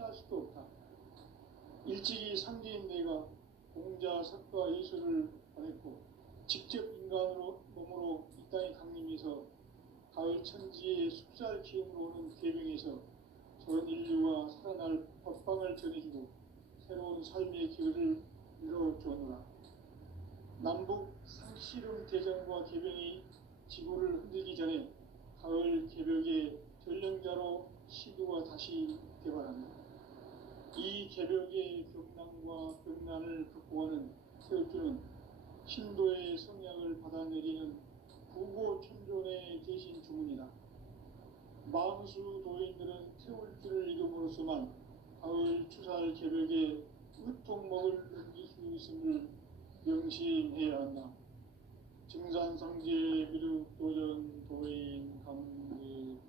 피할 수도 없다. 일찍이 상제인내가 공자, 석가, 예술을 보냈고 직접 인간으로 몸으로 이 땅에 강림해서 가을 천지의 숲살 기운으로 오는 계명에서 전 인류가 살아날 법방을 전해주고 새로운 삶의 길을 열어주었노라. 남북 상씨름 대전과 계병이 지구를 흔들기 전에 가을 개벽의 전령자로 시두가 다시 개발합니다. 이 개벽의 격난과 병난을 극복하는 태엽주는 신도의 성약을 받아내리는 부고천존의 대신 주문이다. 망수 도인들은 태울주를 이름으로서만 가을 추살 개벽의 으통목을 넘길 수 있음을 명심해야 한다. 증산상제 미륵 도전 도인 강대군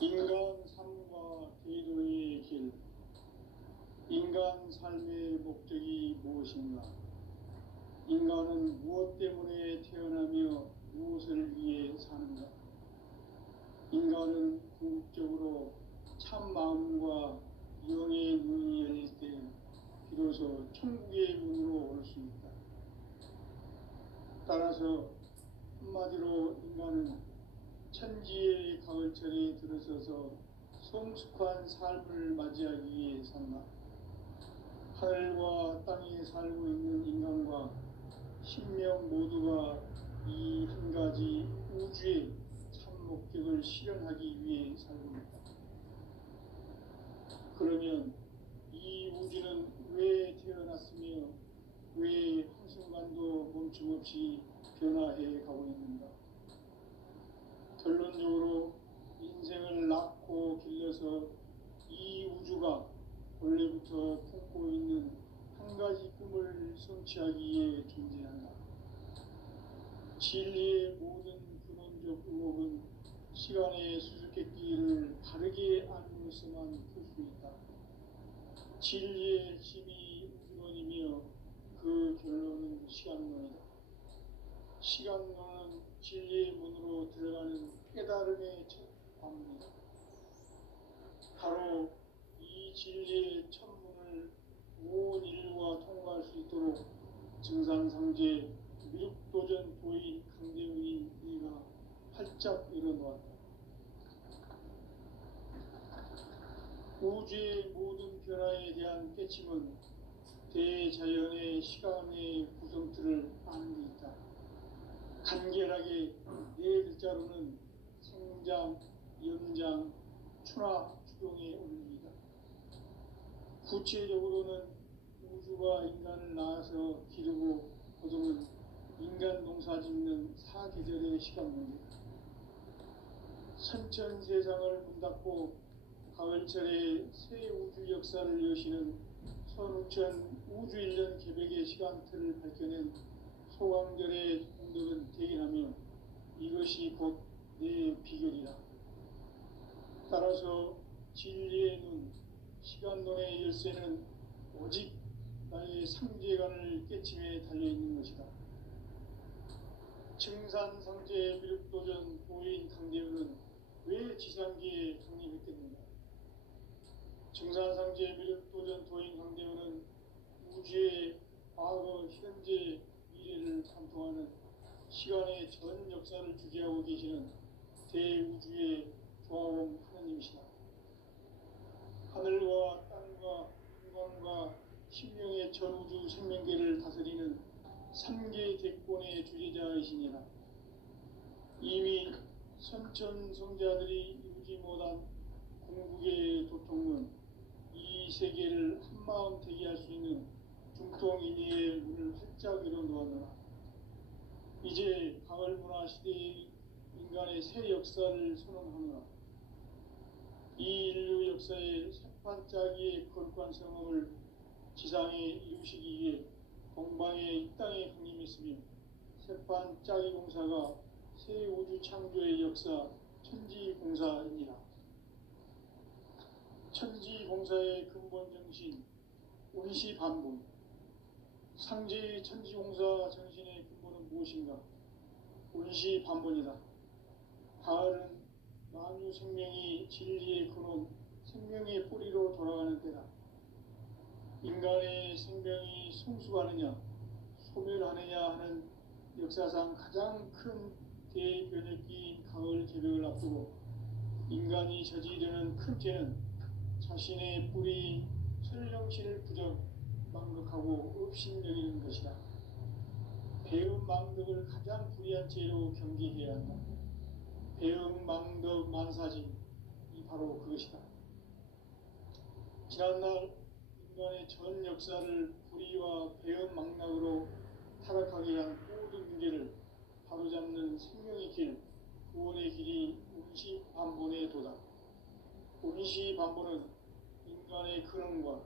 인간 삶과 대도의 길. 인간 삶의 목적이 무엇인가? 인간은 무엇 때문에 태어나며 무엇을 위해 사는가? 인간은 궁극적으로 참 마음과 영의 문이 열릴 때 비로소 천국의 문으로 올 수 있다. 따라서 한마디로 인간은 천지의 가을철에 들어서서 성숙한 삶을 맞이하기 위해 산다. 하늘과 땅에 살고 있는 인간과 신명 모두가 이 한 가지 우주의 참 목적을 실현하기 위해 살고 있다. 그러면 이 우주는 왜 태어났으며 왜 한순간도 멈춤없이 변화해 가고 있는가? 결론적으로 인생을 낳고 길러서 이 우주가 원래부터 품고 있는 한 가지 꿈을 성취하기 위해 존재한다. 진리의 모든 근원적 의혹은 시간의 수수께끼를 바르게 알므로서만 풀 수 있다. 진리의 핵심이 우주론이며 그 결론은 시간론이다. 시간론은 진리의 문으로 들어가는 깨달음의 첫 관문이다. 바로 이 진리의 천문을 온 인류가 통과할 수 있도록 증산상제 미륵도전 도인 강대훈이 이가 활짝 열어놓았다. 우주의 모든 변화에 대한 깨침은 대자연의 시간의 구성틀을 아는 데 있다. 간결하게 네 글자로는 생장, 연장, 추나 추동의 원리이다. 구체적으로는 우주가 인간을 낳아서 기르고 거두는 인간 농사 짓는 사계절의 시간 문제다. 선천 세상을 문닫고 가을철에 새 우주 역사를 여시는 선우천 우주 1년 개벽의 시간틀을 밝혀낸 소강절의 공덕은 대견하며 이것이 곧 내 비결이다. 따라서 진리의 눈, 시간론의 열쇠는 오직 나의 상제관을 깨침에 달려있는 것이다. 증산상제 미륵도전 도인 강대훈은 왜 지상기에 강림했겠는가? 증산상제 미륵도전 도인 강대훈은 우주의 과거, 현재, 미래를 관통하는 시간의 전 역사를 주재하고 계시는 대우주의 조화원 하느님이시다. 하늘과 땅과 인간과 신명의 전우주 생명계를 다스리는 3개 대권의 주제자이시니라. 이미 선천성자들이 이루지 못한 궁극의 도통은 이 세계를 한마음 되게 할 수 있는 중통인의의 문을 활짝 열어놓았노라. 이제 가을 문화 시대의 인간의 새 역사를 선언하노라. 이 인류 역사의 새판짜기의 거룩한 성험을 지상에 이루시기 위해 동방의 이 땅에 강림했으며 새판짜기 공사가 새 우주 창조의 역사 천지공사이니라. 천지공사의 근본 정신 운시반복, 상제의 천지공사 정신의 근본은 무엇인가? 원시반본이다. 가을은 만유 생명이 진리의 근원, 생명의 뿌리로 돌아가는 때다. 인간의 생명이 성숙하느냐, 소멸하느냐 하는 역사상 가장 큰 대변혁기인 가을 개벽을 앞두고 인간이 저지르는 큰 죄는 자신의 뿌리 천령신을 부정 망극하고 업신여기는 것이다. 배음 망덕을 가장 불의한 죄로 경계해야 한다. 배음 망덕 만사진이 바로 그것이다. 지난날 인간의 전 역사를 불의와 배음 망락으로 타락하게 한 모든 문제를 바로잡는 생명의 길, 구원의 길이 원시반본의 도다. 원시반본은 인간의 근원과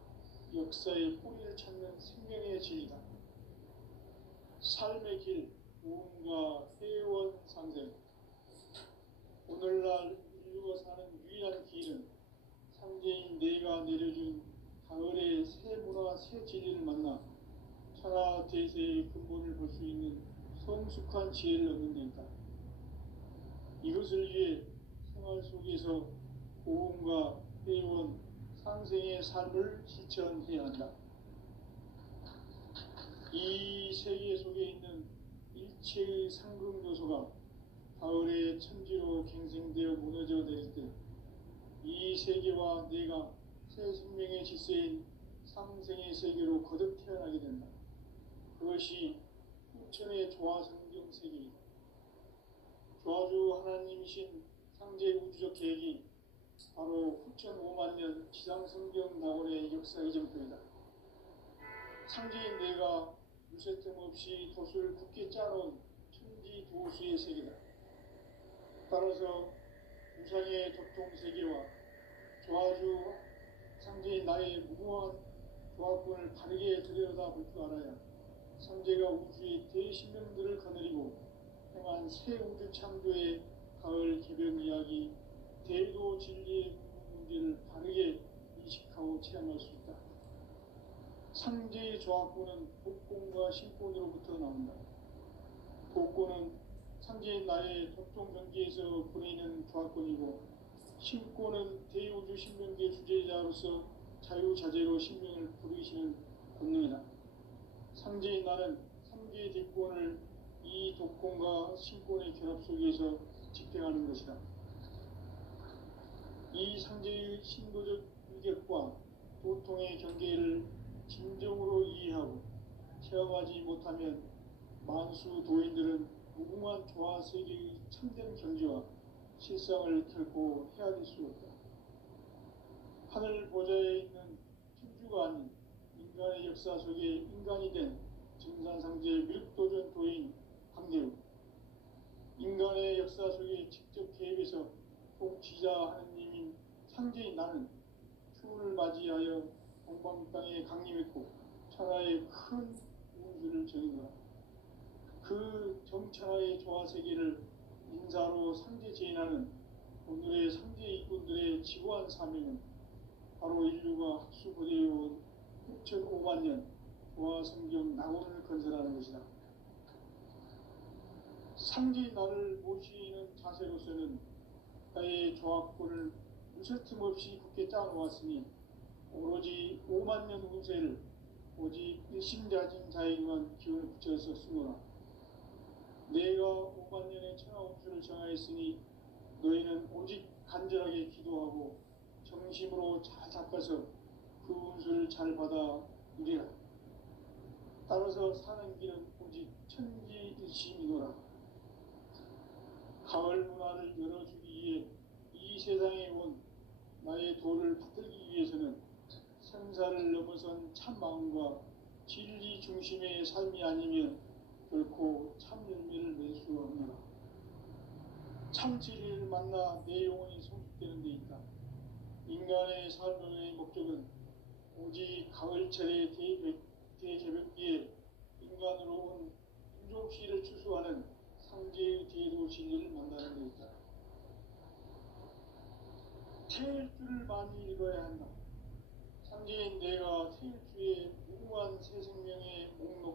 역사의 뿌리를 찾는 생명의 진리다. 삶의 길, 무언가 회원 상생. 오늘날 인류가 사는 유일한 길은 상제인 내가 내려준 가을의 새 문화, 새 진리를 만나 천하 대세의 근본을 볼 수 있는 성숙한 지혜를 얻는 데 있다. 이것을 위해 생활 속에서 고음과 회원, 상생의 삶을 실천해야 한다. 이 세계 속에 있는 일체의 상극 요소가 가을의 천지로 갱생되어 무너져 내릴 때 이 세계와 내가 새 생명의 질서인 상생의 세계로 거듭 태어나게 된다. 그것이 후천의 조화성경 세계이다. 조화주 하나님이신 상제 우주적 계획이 바로 후천 5만 년 지상성경 낙원의 역사 이정표이다. 상제인 내가 유세틈 없이 돛을 굳게 짜놓은 천지 도수의 세계다. 따라서 우상의 도통 세계와 조화주 상제인 나의 무모한 조합권을 바르게 들여다볼 줄 알아야 상제가 우주의 대신명들을 거느리고 행한 새 우주 창조의 가을 개벽 이야기, 대도 진리의 문제를 바르게 인식하고 체험할 수 있다. 상제의 조합권은 복권과 신권으로부터 나온다. 복권은 상제인 나의 도통 경계에서 보내는 조합권이고, 신권은 대우주 신명계 주제자로서 자유자재로 신명을 부르시는 권능이다. 상제인 나는 상제의 대권을 이 독권과 신권의 결합 속에서 집행하는 것이다. 이 상제의 신도적 유격과 도통의 경계를 진정으로 이해하고 체험하지 못하면 만수 도인들은 무궁한 조화 세계의 참된 경지와 실상을 결코 헤아릴 수 없다. 하늘 보좌에 있는 천주가 아닌 인간의 역사 속에 인간이 된 증산상제 밀도전 도인 황대우, 인간의 역사 속에 직접 개입해서 통치자 하느님인 상제인 나는 추운을 맞이하여 동방 땅에 강림했고 천하의 큰 우주를 정의노라. 그 정천하의 조화세계를 인사로 상제 제인하는 오늘의 상제 일꾼들의 지고한 사명은 바로 인류가 학수고대해온 6,500만 년 조화성경 낙원을 건설하는 것이다. 상제인 나를 모시는 자세로서는 나의 조합권을 무쇠 틈 없이 굳게 짜놓았으니 오로지 5만 년 운세를 오직 일심자진 자에게만 기운을 붙여서 쓰노라. 내가 5만 년의 천하 운수를 정하였으니 너희는 오직 간절하게 기도하고 정심으로 잘 닦아서 그 운수를 잘 받아 누리라. 따라서 사는 길은 오직 천지일심이노라. 가을 문화를 열어주기 위해 이 세상에 온 나의 도를 받들기 위해서는 생사를 넘어선 참 마음과 진리 중심의 삶이 아니면 결코 참 열매를 낼 수 없노라. 참 진리를 만나 내 영혼이 성숙되는 데 있다. 인간의 삶의 목적은 오직 가을철의 대개벽기에 인간으로 온 인종시를 추수하는 상제의 대도 진리를 만나는 데 있다. 태일주를 많이 읽어야 한다. 상제인 내가 태일주의 무궁한 새 생명의 목록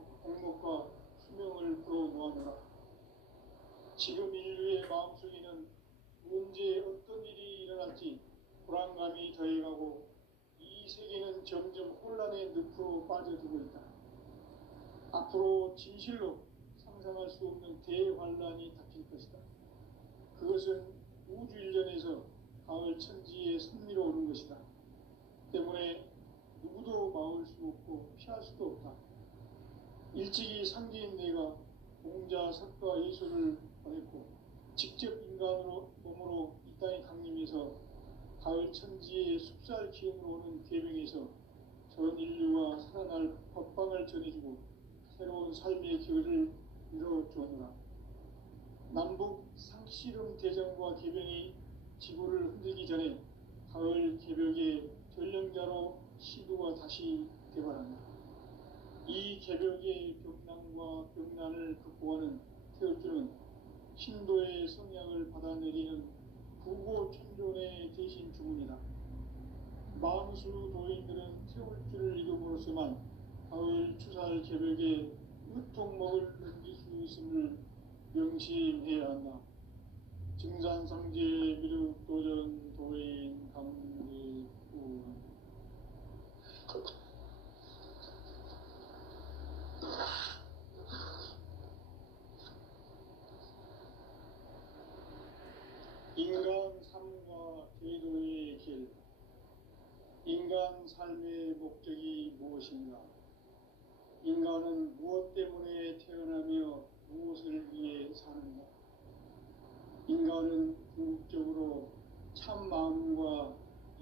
지금 인류의 마음속에는 언제 어떤 일이 일어날지 불안감이 더해가고 이 세계는 점점 혼란의 늪으로 빠져들고 있다. 앞으로 진실로 상상할 수 없는 대환란이 닥칠 것이다. 그것은 우주 일련에서 가을 천지의 섭리로 오는 것이다. 때문에 누구도 막을 수 없고 피할 수도 없다. 일찍이 상제인 내가 공자, 석가, 예수를 보냈고 직접 인간으로 몸으로 이 땅에 강림해서 가을 천지의 숲살 기운으로 오는 계명에서 전 인류와 살아날 법방을 전해주고 새로운 삶의 길을 이뤄주었노라. 남북 상씨름 대전과 개병이 지구를 흔들기 전에 가을 개벽의 전령자로 시두가 다시 개발한다. 이 개벽의 벽난과 벽난을 극복하는 태울주는 신도의 성향을 받아내리는 부고천존의 대신 주문이다. 만수 도인들은 태울주를 이름으로서만 가을 추살 개벽에 으통목을 넘길 수 있음을 명심해야 한다. 증산상제 미륵도전 도인 강대우 인간 삶과 대도의 길. 인간 삶의 목적이 무엇인가? 인간은 무엇 때문에 태어나며 무엇을 위해 사는가? 인간은 궁극적으로 참 마음과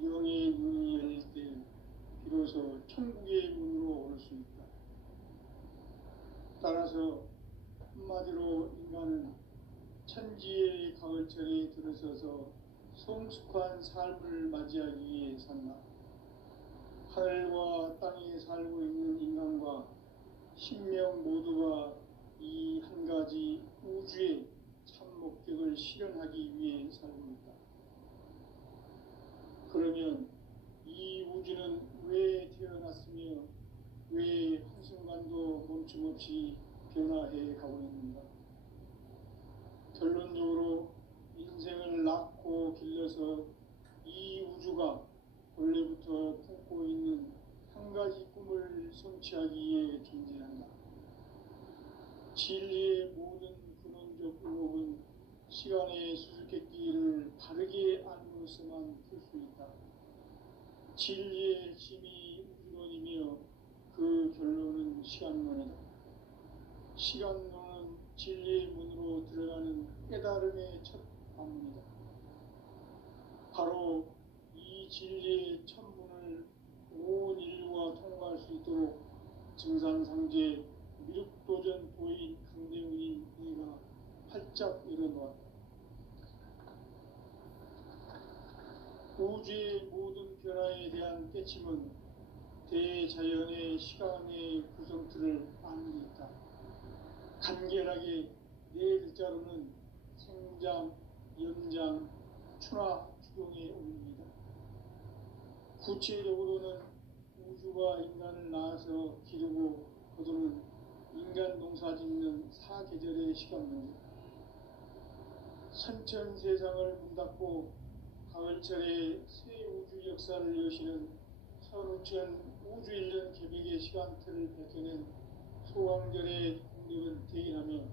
영의 문이 열릴 때 비로소 천국의 문으로 올 수 있다. 따라서 한마디로 인간은 천지의 가을철에 들어서서 성숙한 삶을 맞이하기 위해 산다. 하늘과 땅에 살고 있는 인간과 신명 모두가 이 한 가지 우주의 참 목적을 실현하기 위해 살고 있다. 그러면 이 우주는 왜 태어났으며 왜 한순간도 멈춤없이 변화해 가고 있는가? 결론적으로 인생을 낳고 길러서 이 우주가 원래부터 품고 있는 한 가지 꿈을 성취하기 위해 존재한다. 진리의 모든 근원적 의혹은 시간의 수수께끼를 바르게 알므로서만 풀 수 있다. 진리의 핵심이 우주론이며 그 결론은 시간론이다. 시간론은 진리의 문으로 들어가는 깨달음의 첫 관문이다. 바로 이 진리의 첫 문을 온 인류가 통과할 수 있도록 증산상제 미륵도전 도인 강대훈이 이가 활짝 열어놓았다. 우주의 모든 변화에 대한 깨침은 대자연의 시간의 구성틀을 아는 데 있다. 간결하게 네 글자로는 생장, 연장, 추나 추동의 원리이다. 구체적으로는 우주가 인간을 낳아서 기르고 거두는 인간 농사 짓는 사계절의 시간 문제. 선천 세상을 문닫고 가을철에 새 우주 역사를 여시는 선우천 우주일년 개벽의 시간틀을 밝혀낸 소왕절의 공덕은 대견하며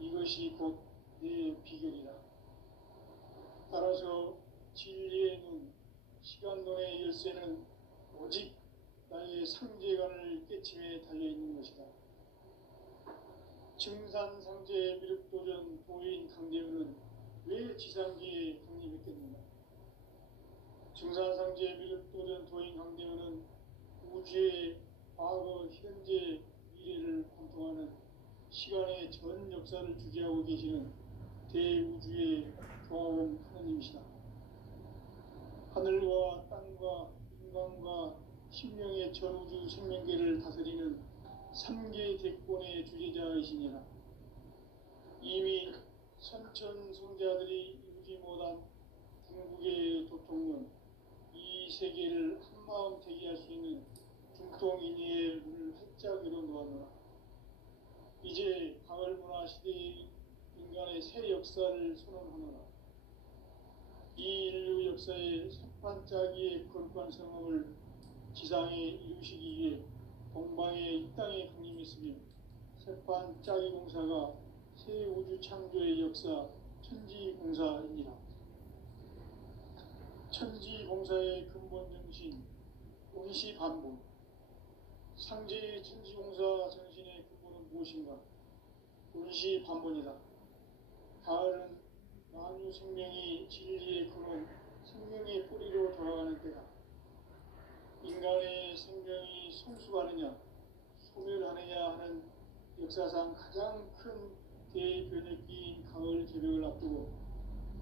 이것이 곧 내 비결이다. 따라서 진리의 눈, 시간론의 열쇠는 오직 나의 상제관을 깨침에 달려있는 것이다. 증산상제 미륵도전 도인 강대훈은 왜 지상기에 강림했겠는가? 증산상제 미륵도전 도인 강대훈은 우주의 과거, 현재, 미래를 관통하는 시간의 전 역사를 주재하고 계시는 대우주의 조화원 하느님이시다. 하늘과 땅과 인간과 신명의 전우주 생명계를 다스리는 3개 대권의 주재자이시니라. 이미 선천 성자들이 이루지 못한 중국의 도통론, 이 세계를 한마음 되게 할 수 있는 중통인의의 문을 활짝 열어놓았노라. 이제 가을 문화 시대의 인간의 새 새 역사를 선언하노라. 이 인류 역사의 새반짝이의 거룩한 성함을 지상에 이루시기 위해 동방에 이 땅에 강림했으며 새반짝이 공사가 새 우주 창조의 역사 천지공사입니다. 천지공사의 근본 정신 원시반복. 상제의 천지공사 정신의 근본은 무엇인가? 원시반복이다. 가을은 만유 생명이 진리의 근원, 생명의 뿌리로 돌아가는 때다. 인간의 생명이 성숙하느냐, 소멸하느냐 하는 역사상 가장 큰 대변혁기인 가을 개벽을 앞두고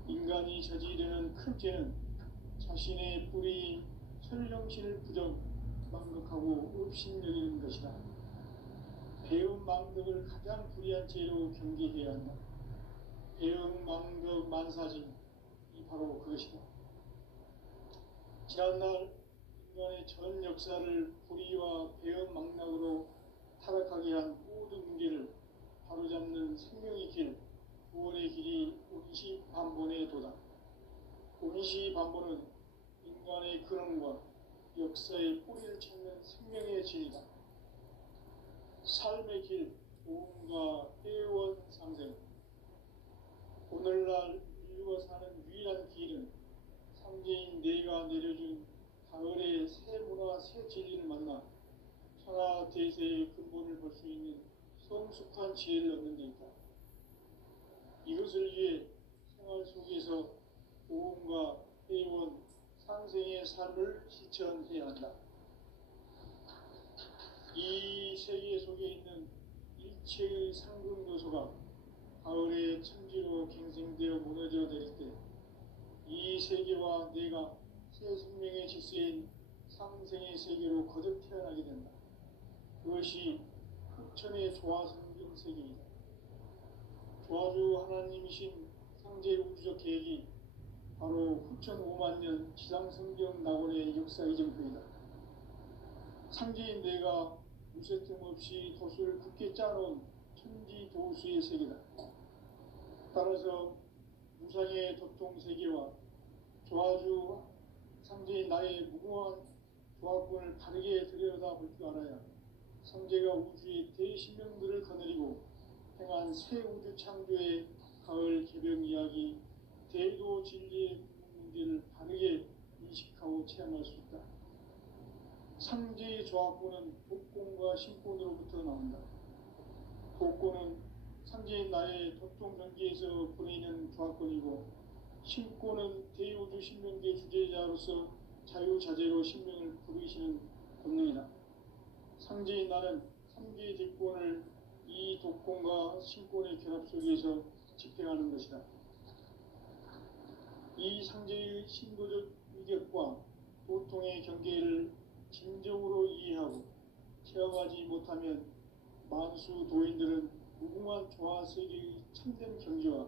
인간이 저지르는 큰 죄는 자신의 뿌리인 설령신을 망각하고 업신여기는 것이다. 배움 망덕을 가장 불의한 죄로 경계해야 한다. 배움 망덕 만사징이 바로 그것이다. 지난날 인간의 전 역사를 불의와 배움 망락으로 타락하게 한 모든 문제를 바로잡는 생명의 길, 구원의 길이 원시반본의 도다. 원시반본은 인간의 근원과 역사의 뿌리를 찾는 생명의 진리다. 삶의 길, 보험과 회원 상생. 오늘날 인류가 사는 유일한 길은 상제인 내가 내려준 가을의 새 문화, 새 진리를 만나 천하 대세의 근본을 볼 수 있는 성숙한 지혜를 얻는 데 있다. 이것을 위해 생활 속에서 보험과 회원, 상생의 삶을 실천해야 한다. 이 세계 속에 있는 일체의 상급 요소가 가을의 천지로 갱생되어 무너져 내릴 때 이 세계와 내가 새 생명의 질서인 상생의 세계로 거듭 태어나게 된다. 그것이 흑천의 조화성경 세계이다. 조화주 하나님이신 상제 우주적 계획이 바로 흑천 5만 년 지상성경 낙원의 역사 이정표이다. 상제인 내가 무쇠틈 없이 도수를 굳게 짜놓은 천지도수의 세계다. 따라서 무상의 도통 세계와 조화주 상제인 나의 무궁한 조화권을 바르게 들여다볼 줄 알아야 상제가 우주의 대신명들을 거느리고 행한 새 우주 창조의 가을 개벽 이야기, 대도 진리의 문제를 바르게 인식하고 체험할 수 있다. 상제의 조화권은 복권과 신권으로부터 나온다. 복권은 상제인 나의 도통 경계에서 보내는 조화권이고, 신권은 대우주 신명계 주제자로서 자유자재로 신명을 부르시는 권능이다. 상제인 나는 3개의 대권을 이 독권과 신권의 결합 속에서 집행하는 것이다. 이 상제의 신도적 위격과 도통의 경계를 진정으로 이해하고 체험하지 못하면 만수 도인들은 무궁한 조화세계의 참된 경지와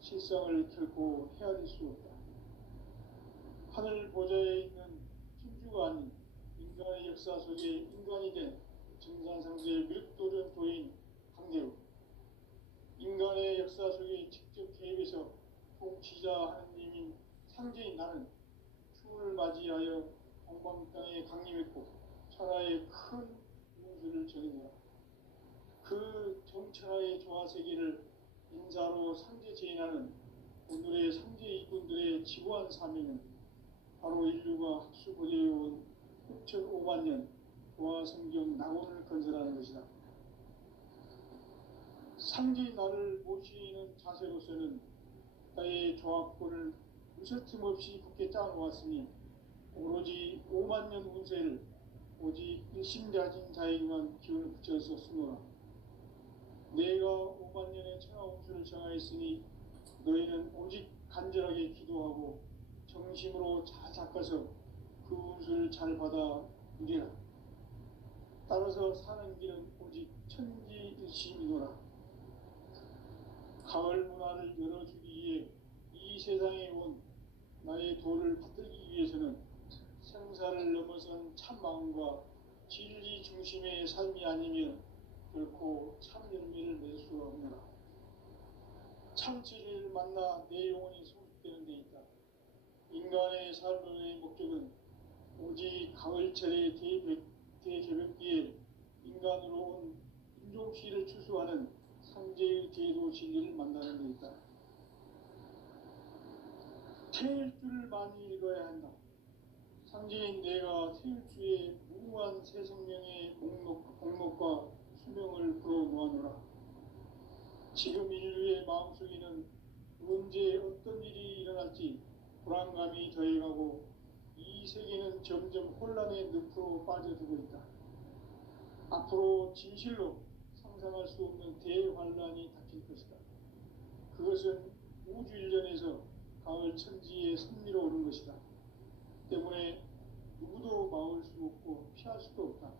실상을 결코 헤아릴 수 없다. 하늘 보좌에 있는 천주가 아닌 인간의 역사 속에 인간이 된 정산상제의 밀도전 도인 강대우, 인간의 역사 속에 직접 개입해서 통치자 하느님인 상제인 나는 추을 맞이하여 동방 땅에 강림했고 천하의 큰 운수를 전해내라. 그 정천하의 조화세계를 인사로 상제 제인하는 오늘의 상제 이군들의 지구한 사명은 바로 인류가 학수고대해온 6,5만 년 조화성경 낙원을 건설하는 것이다. 상제인 나를 모시는 자세로서는 나의 조합권을 무쇠틈 없이 굳게 짜놓았으니 오로지 5만 년 운세를 오직 일심가진 자에게만 기운을 붙여서 쓰노라. 내가 5만 년의 천하 운수를 정하였으니 너희는 오직 간절하게 기도하고 정심으로 잘 닦아서 그 운수를 잘 받아 누리라. 따라서 사는 길은 오직 천지일심이노라. 가을 문화를 열어주기 위해 이 세상에 온 나의 도를 받들기 위해서는 생사를 넘어선 참마음과 진리 중심의 삶이 아니면 결코 참 열매를 낼 수가 없노라. 참치를 만나 내 영혼이 성숙되는 데 있다. 인간의 삶의 목적은 오직 가을철의 대개벽기에 인간으로 온 인종씨를 추수하는 상제의 대도 진리를 만나는 데 있다. 태일주를 많이 읽어야 한다. 상제인 내가 태일주의 무궁한 새 생명의 목록과 수명을 풀어 모아노라. 지금 인류의 마음속에는 언제 어떤 일이 일어날지 불안감이 더해가고 이 세계는 점점 혼란의 늪으로 빠져들고 있다. 앞으로 진실로 상상할 수 없는 대환란이 닥칠 것이다. 그것은 우주 일련에서 가을 천지에 선미로 오는 것이다. 때문에 누구도 막을 수 없고 피할 수도 없다.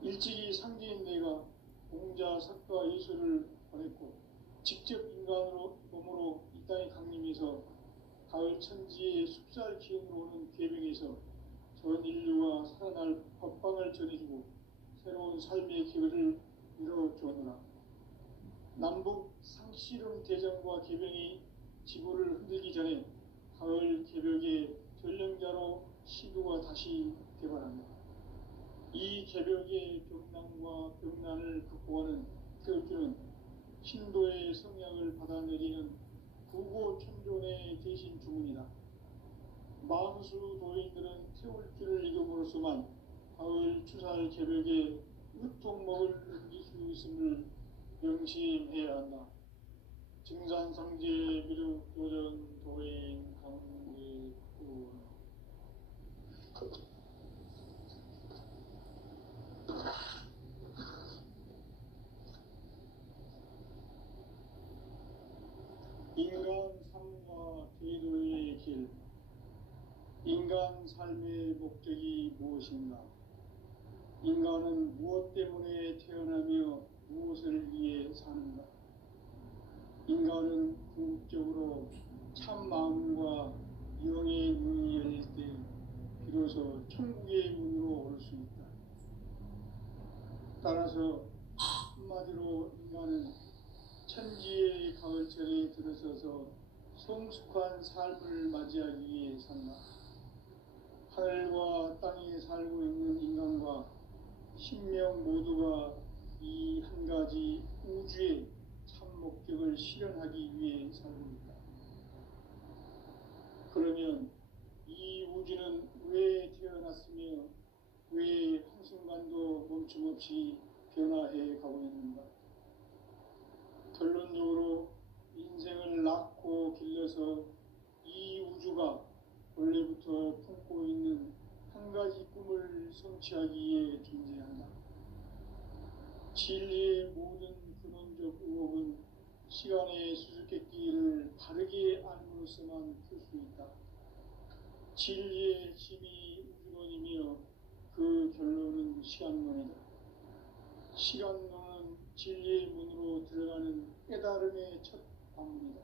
일찍이 상제인 내가 공자, 석가, 예술을 보냈고 직접 인간으로 몸으로 이 땅에 강림해서 가을 천지의 숲살 기운으로 오는 계명에서 전 인류가 살아날 법방을 전해주고 새로운 삶의 기회를 이뤄주었노라. 남북 상씨름 대전과 계병이 지구를 흔들기 전에 가을 개벽의 전령자로 시도가 다시 개발합니다. 이 개벽의 병난과 병난을 극복하는 태울주는 신도의 성약을 받아내리는 구고천존의 대신 주문이다. 만수 도인들은 태울주를 읽음으로써만 가을 추살 개벽의 으통목을 넘길 수 있음을 명심해야 한다. 증산상제 미륵 도전 도인 강대구. 인간 삶과 제도의 길. 인간 삶의 목적이 무엇인가? 인간은 무엇 때문에 태어나며 무엇을 위해 사는가? 인간은 궁극적으로 참 마음과 영의 문이 열릴 때 비로소 천국의 문으로 올 수 있다. 따라서 한마디로 인간은 천지의 가을철에 들어서서 성숙한 삶을 맞이하기 위해 산다. 하늘과 땅에 살고 있는 인간과 신명 모두가 이 한 가지 우주의 참 목적을 실현하기 위해 살고 있다. 그러면 이 우주는 왜 태어났으며 왜 한순간도 멈춤없이 변화해 가고 있는가? 결론적으로 인생을 낳고 길러서 이 우주가 원래부터 품고 있는 한 가지 꿈을 성취하기 위해 존재한다. 진리의 모든 근원적 의혹은 시간의 수수께끼를 바르게 알므로써만 풀 수 있다. 진리의 핵심이 우주론이며 그 결론은 시간론이다. 시간론은 진리의 문으로 들어가는 깨달음의 첫 방문이다.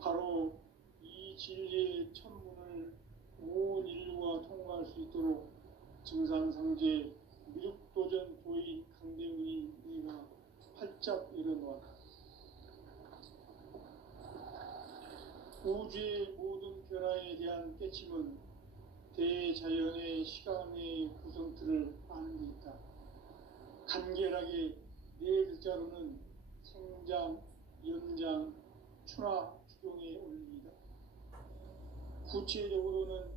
바로 이 진리의 첫 문을 온 인류가 통과할 수 있도록 증산상제 미륵도전 도인 강대훈이 네가 활짝 일어놓았다. 우주의 모든 변화에 대한 깨침은 대자연의 시간의 구성틀을 아는 데 있다. 간결하게 네 글자로는 생장, 연장, 추나 추종의 원리이다. 구체적으로는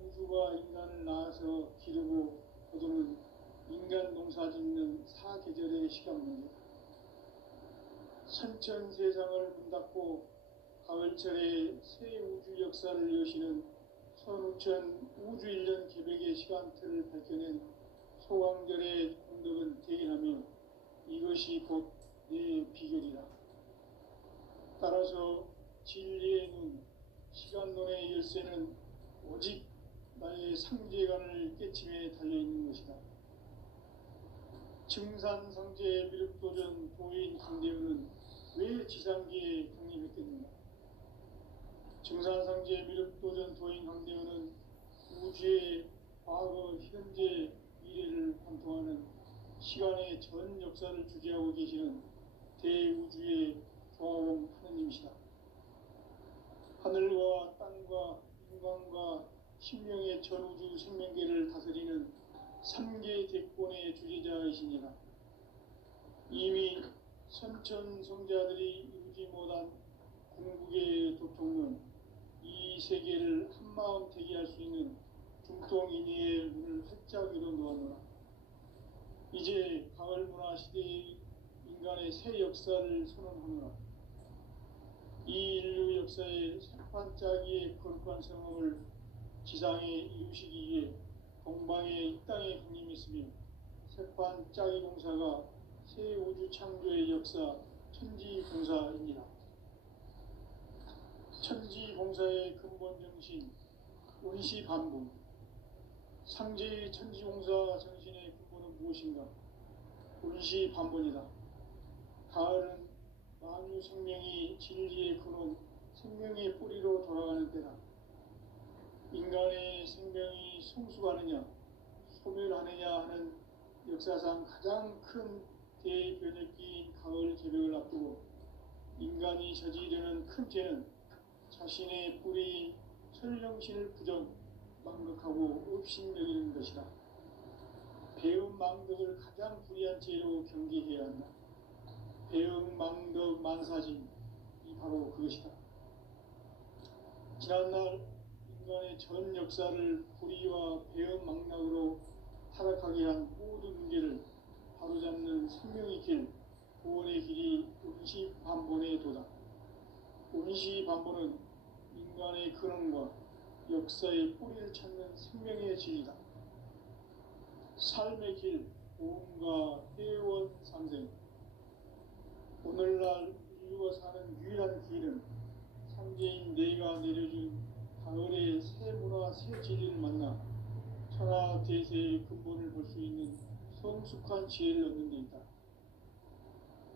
우주가 인간을 낳아서 기르고 거두는 인간 농사 짓는 사계절의 시간 문제. 선천 세상을 문닫고 가을철에 새 우주 역사를 여시는 선우천 우주일년 개벽의 시간틀을 밝혀낸 소강절의 공덕은 대견하며 이것이 곧 내 비결이다. 따라서 진리의 눈, 시간론의 열쇠는 오직 나의 상제관을 깨침에 달려있는 것이다. 증산상제 미륵도전 도인 강대훈은 왜 지상기에 강림했겠는가? 증산상제 미륵도전 도인 강대훈은 우주의 과거, 현재, 미래를 관통하는 시간의 전 역사를 주재하고 계시는 대우주의 도와온 하느님이시다. 하늘과 땅과 인간과 신명의 전우주 생명계를 다스리는 삼계 대권의 주제자이시니라. 이미 선천성자들이 이루지 못한 궁극의 도통은 이 세계를 한마음 되게 할 수 있는 중통인의의 문을 활짝 열어 놓았노라. 이제 가을 문화 시대의 인간의 새 역사를 선언하노라. 이 인류 역사의 새판짜기의 거룩한 성험을 지상에 이루시기 위해 동방의 이 땅에 강림했으며 새판짜기 공사가 새 우주 창조의 역사 천지봉사입니다. 천지봉사의 근본 정신 운시반분. 상제의 천지봉사 정신의 근본은 무엇인가? 운시반분이다. 가을은 만유 생명이 진리의 근원, 생명의 뿌리로 돌아가는 때다. 인간의 생명이 성숙하느냐, 소멸하느냐 하는 역사상 가장 큰 대변혁기인 가을 개벽을 앞두고 인간이 저지르는 큰 죄는 자신의 뿌리인 설령신을 부정, 망극하고 업신여기는 것이다. 배음 망덕을 가장 불의한 죄로 경계해야 한다. 배음 망덕 만사진, 이 바로 그것이다. 지난날 인간의 전 역사를 불의와 배음 망락으로 타락하게 한 모든 문제를 바로잡는 생명의 길, 구원의 길이 운시반본의 도다. 운시반본은 인간의 근원과 역사의 뿌리를 찾는 생명의 진리다. 삶의 길, 보험과 회원 상생. 오늘날 인류가 사는 유일한 길은 상제인 내가 내려준 가을의 새 문화, 새 진리를 만나 천하 대세의 근본을 볼 수 있는 성숙한 지혜를 얻는 데 있다.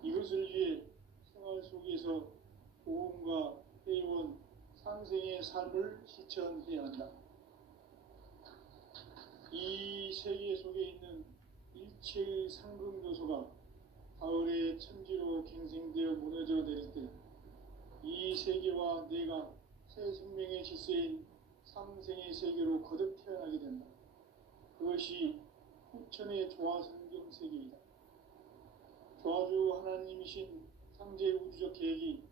이것을 위해 생활 속에서 보험과 회원, 상생의 삶을 실천해야 한다. 이 세계 속에 있는 일체의 상급 요소가 가을의 천지로 갱생되어 무너져 내릴 때 이 세계와 내가 새 생명의 질서인 상생의 세계로 거듭 태어나게 된다. 그것이 후천의 조화성경 세계이다. 조화주 하나님이신 상제 우주적 계획이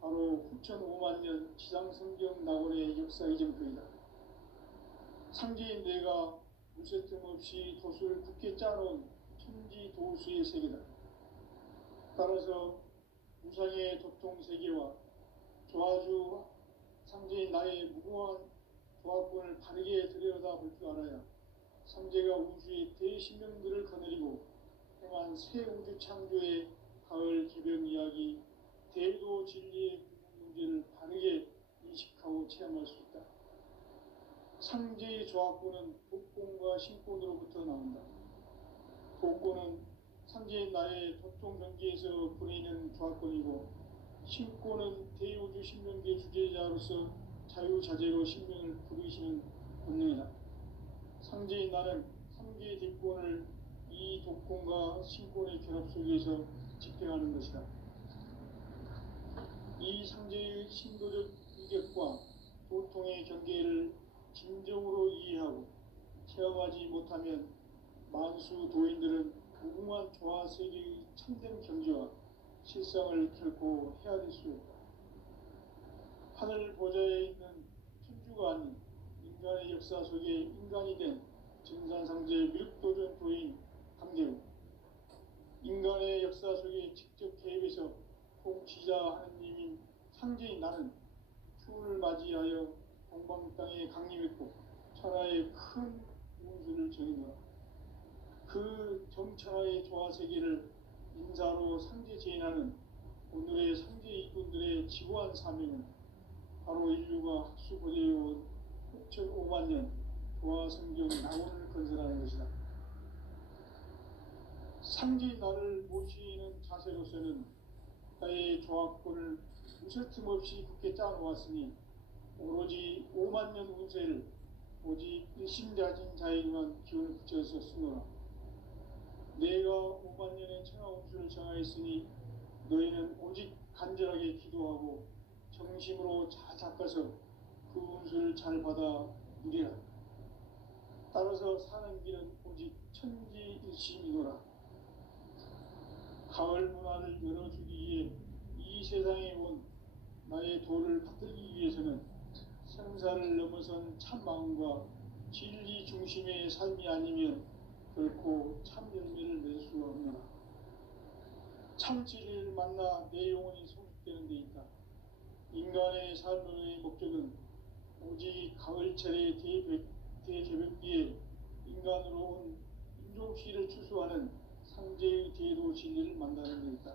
바로 후천 5만 년 지상성경 낙원의 역사 이정표이다. 상제인 내가 무쇠틈 없이 도수를 굳게 짜놓은 천지 도수의 세계다. 따라서 무상의 도통 세계와 조화주 상제인 나의 무궁한 조합권을 바르게 들여다볼 줄 알아야 상제가 우주의 대신명들을 거느리고 행한 새 우주 창조의 가을 기병 이야기, 대도 진리의 문제를 바르게 인식하고 체험할 수 있다. 상제의 조합권은 독권과 신권으로부터 나온다. 독권은 상제인 나의 도통 경계에서 부리는 조합권이고, 신권은 대우주 신명계 주제자로서 자유자재로 신명을 부르시는 본능이다. 상제인 나는 3개의 대권을 이 독권과 신권의 결합 속에서 집행하는 것이다. 이 상제의 신도적 위격과 도통의 경계를 진정으로 이해하고 체험하지 못하면 만수 도인들은 무궁한 조화세계의 참된 경지와 실상을 결코 헤아릴 수 없다. 하늘 보좌에 있는 천주가 아닌 인간의 역사 속에 인간이 된 증산상제 밀도전 도인 강대우, 인간의 역사 속에 직접 개입해서 통치자 하느님인 상제인 나는 추운을 맞이하여 동방 땅에 강림했고 천하의 큰 운수를 정해놓아 그 정천하의 조화세계를 인사로 상제 제인하는 오늘의 상제 이꾼들의 지고한 사명은 바로 인류가 학수고대해온 6,5만 년 조화성경 낙원을 건설하는 것이다. 상제인 나를 모시는 자세로서는 나의 조합권을 무쇠틈 없이 굳게 짜놓았으니 오로지 5만 년 운세를 오직 일심자진 자에게만 기운을 붙여서 쓰노라. 내가 5만 년의 천하 운수를 정하였으니 너희는 오직 간절하게 기도하고 정심으로 잘 닦아서 그 운수를 잘 받아 누리라. 따라서 사는 길은 오직 천지일심이노라. 가을 문화를 열어주기 위해 이 세상에 온 나의 도를 받들기 위해서는 생사를 넘어선 참 마음과 진리 중심의 삶이 아니면 결코 참 열매를 맺을 수가 없노라. 참 진리를 만나 내 영혼이 성숙되는 데 있다. 인간의 삶의 목적은 오직 가을철의 대개벽기에 인간으로 온 인종시를 추수하는 상제의 대도 진리를 만나는 데 있다.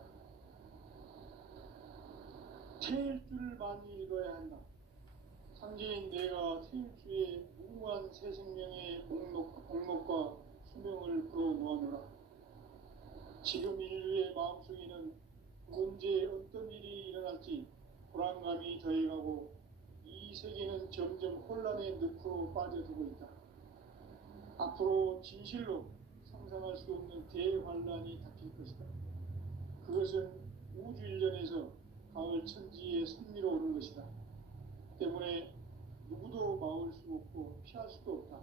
태일주를 많이 읽어야 한다. 상제인 내가 태일주의 무궁한 새 생명의 목록과 수명을 불어놓아노라. 지금 인류의 마음속에는 언제 어떤 일이 일어날지 불안감이 더해가고 이 세계는 점점 혼란의 늪으로 빠져들고 있다. 앞으로 진실로 상상할 수 없는 대환란이 닥칠 것이다. 그것은 우주일련에서 가을 천지에 선미로 오는 것이다. 때문에 누구도 막을 수 없고 피할 수도 없다.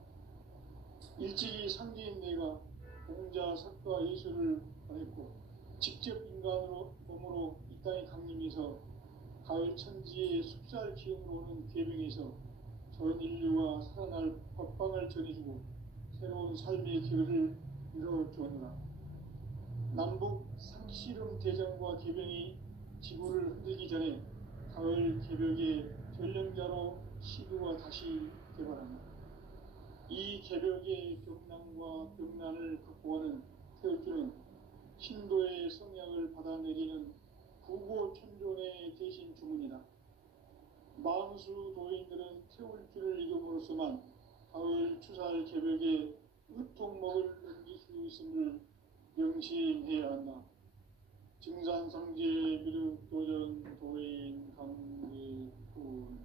일찍이 상제인 내가 공자, 석가, 예수를 보냈고 직접 인간으로 몸으로 이 땅에 강림해서 가을 천지의 숲살 기운으로 오는 괴병에서 전 인류와 살아날 법방을 전해주고 새로운 삶의 길을 이뤄주었노라. 남북 상씨름 대전과 개병이 지구를 흔들기 전에 가을 개벽의 전령자로 시도가 다시 개발합니다. 이 개벽의 벽난과 벽난을 극복하는 태울주는 신도의 성약을 받아내리는 부고천존의 대신 주문이다. 망수 도인들은 태울주를 읽음으로써만 가을 추살 개벽의 으통목을 넘길 수 있음을 명심해야 한다. 증산상제 미륵도전 도인 강대군.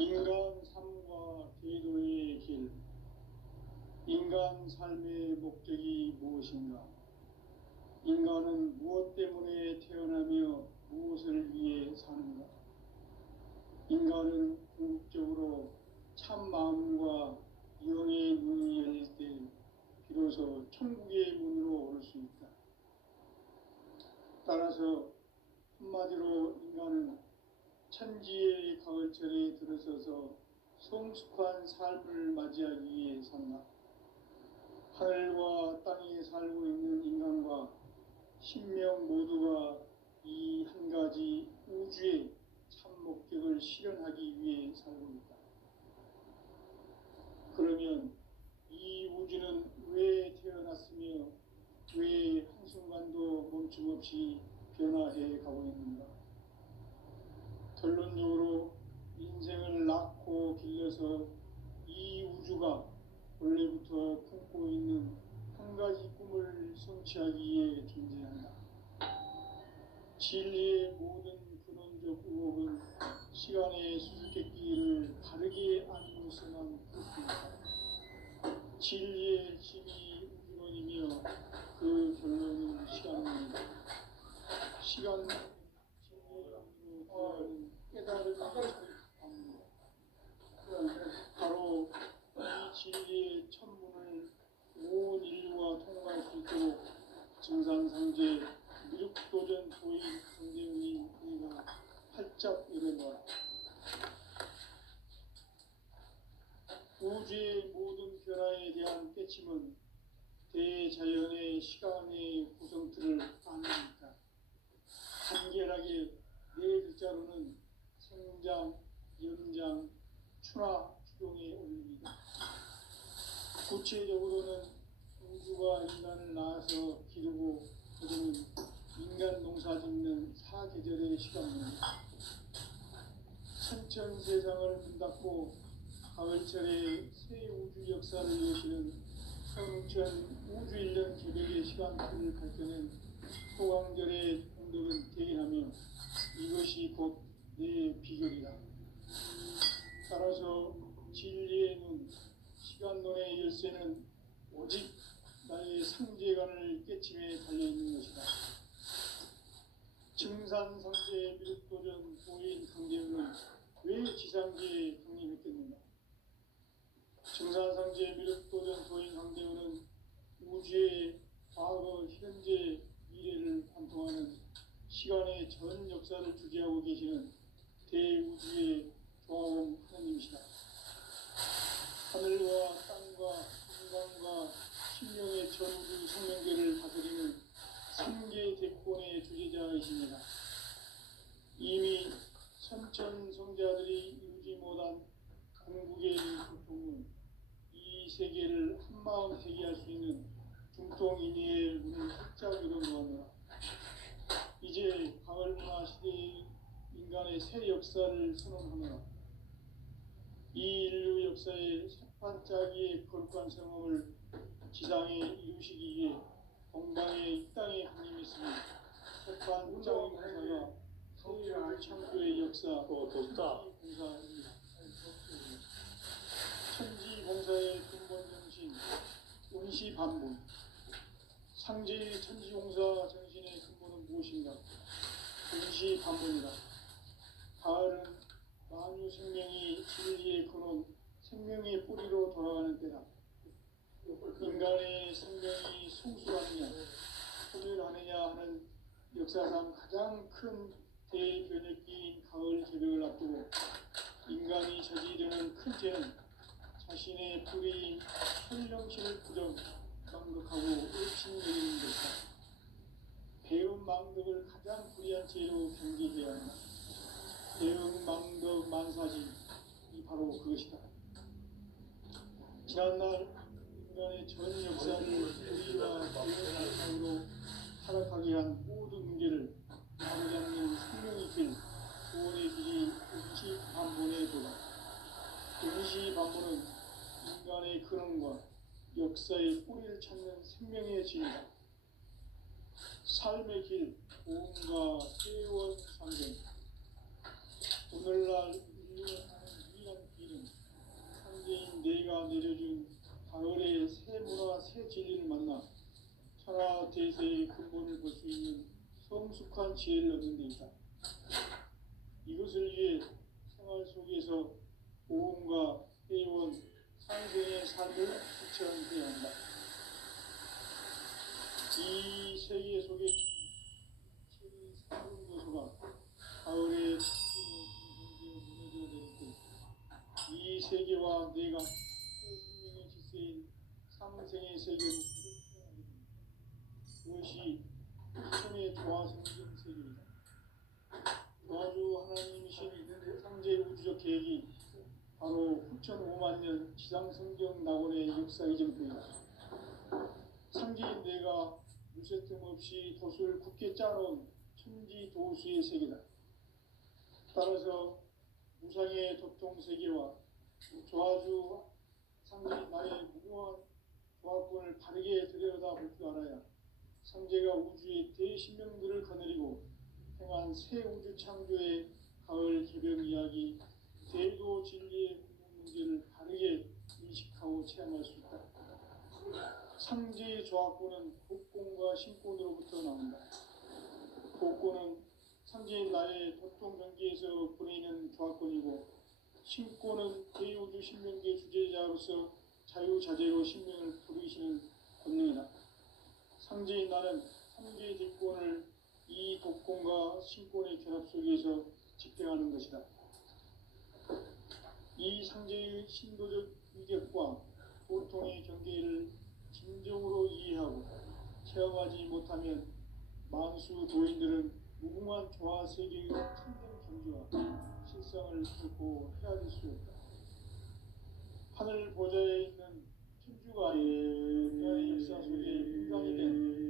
인간 삶과 제도의 길. 인간 삶의 목적이 무엇인가? 인간은 무엇 때문에 태어나며 무엇을 위해 사는가? 인간은 궁극적으로 참 마음과 영의 문이 열릴 때 비로소 천국의 문으로 오를 수 있다. 따라서 한마디로 인간은 천지의 가을철에 들어서서 성숙한 삶을 맞이하기 위해 산다. 하늘과 땅에 살고 있는 인간과 신명 모두가 이 한 가지 우주의 참 목적을 실현하기 위해 살고 있다. 그러면 이 우주는 왜 태어났으며 왜 한순간도 멈춤없이 변화해 가고 있는가? 결론적으로 인생을 낳고 길러서 이 우주가 원래부터 품고 있는 한 가지 꿈을 성취하기 위해 존재한다. 진리의 모든 근원적 의혹은 시간의 수수께끼를 바르게 아님으로서만 풀었습니다. 진리의 힘이 우주론이며 그 결론은 시간론이다. 시간 진리론으로 들어가는 깨달음이 절입합니다. 바로 이 진리의 천문을 온 인류가 통과할 수 있도록 증산상제 미륵도전 도인 강대훈이 우리가 활짝 열어놓아. 우주의 모든 변화에 대한 깨침은 대자연의 시간의 구성틀을 아니니까 간결하게 네 글자로는 생장, 연장, 추나 추동에 올립니다. 구체적으로는 우주가 인간을 낳아서 기르고 거두는 인간 농사 짓는 사계절의 시간입니다. 천천 세상을 문 닫고 가을철에 새 우주 역사를 여시는 성천 우주일년 개벽의 시간틀을 밝혀낸 소강절의 공덕은 대견하며 이것이 곧 내 비결이다. 따라서 시간의 전 역사를 주재하고 계시는 대우주의 조화원 하나님이시다. 하늘과 땅과 인간과 신령의 전우주 생명계를 다스리는 삼계 대권의 주재자이십니다. 이미 선천성자들이 이루지 못한 궁극의 고통은 이 세계를 한마음 회개할 수 있는 중통인의의 문을 활짝 열어놓았노라. 이제 가을문화 시대의 인간의 새 역사를 선언하노라. 이 인류 역사의 새판짜기의 거룩한 성험을 지상에 이루시기 위해 동방의 이 땅에 강림했으니 새판짜기 공사가 세계의 창조의 역사 좋다. 공사입니다. 천지공사의 근본 정신 운시반문. 상제의 천지공사 정신의 근본은 무엇인가? 운시반문이다. 가을은 만유 생명이 진리의 근원, 생명의 뿌리로 돌아가는 때다. 인간의 생명이 성숙하느냐, 소멸하느냐 하는 역사상 가장 큰 대변혁기인 가을 개벽을 앞두고 인간이 저지르는 큰 죄는 자신의 뿌리인 현령신을 망덕하고 엎신여기는 것이다. 배운 망덕을 가장 불의한 죄로 경계해야 한다. 배운 망덕 만사지, 이 바로 그것이다. 지난날 인간의 전 역사를 불의와 배운 망상으로 타락하게 한 모든 문제를 바로잡는 생명의 길, 구원의 길이 운시반문의 도다. 운시반문은 인간의 근원과 역사의 뿌리를 찾는 생명의 진이다. 삶의 길, 보험과 회원 상생. 오늘날 인류가 사는 유일한 길은 상제인 내가 내려준 가을의 새 문화, 새 진리를 만나 천하 대세의 근본을 볼 수 있는 성숙한 지혜를 얻는 데 있다. 이것을 위해 생활 속에서 보험과 회원, 상생의 삶을 실천해야 한다. 이 세계 속에 책의 새로운 요소가 가을의 천지로 무너져 내릴 때 이 세계와 내가 새 생명의 질서인 상생의 세계로 태어나게 됩니다. 그것이 천의 조화성경 세계이다. 조화주 하나님이신 상제 우주적 계획이 바로 9,500만 년 지상성경 낙원의 역사 이전부이다. 상제인 내가 무쇠틈 없이 돛을 굳게 짜놓은 천지도수의 세계다. 따라서 무상의 도통세계와 조화주 상제인 나의 무궁한 조화권을 바르게 들여다볼 줄 알아야 상제가 우주의 대신명들을 거느리고 행한 새 우주 창조의 가을 개벽 이야기, 대도 진리의 근본 문제를 바르게 인식하고 체험할 수 있다. 상제의 조화권은 복권과 신권으로부터 나온다. 복권은 상제인 나의 도통 경계에서 보내는 조화권이고, 신권은 대우주 신명계 주제자로서 자유자재로 신명을 부르시는 권능이다. 상제인 나는 상제의 대권을 이 독권과 신권의 결합 속에서 집행하는 것이다. 이 상제의 신도적 위력과 보통의 경계를 진정으로 이해하고 체험하지 못하면 만수 도인들은 무궁한 조화 세계의 참된 경지와 실상을 결코 헤아릴 수 없다. 하늘 보좌에 있는 천주가 인간의 역사 속에 인간이 된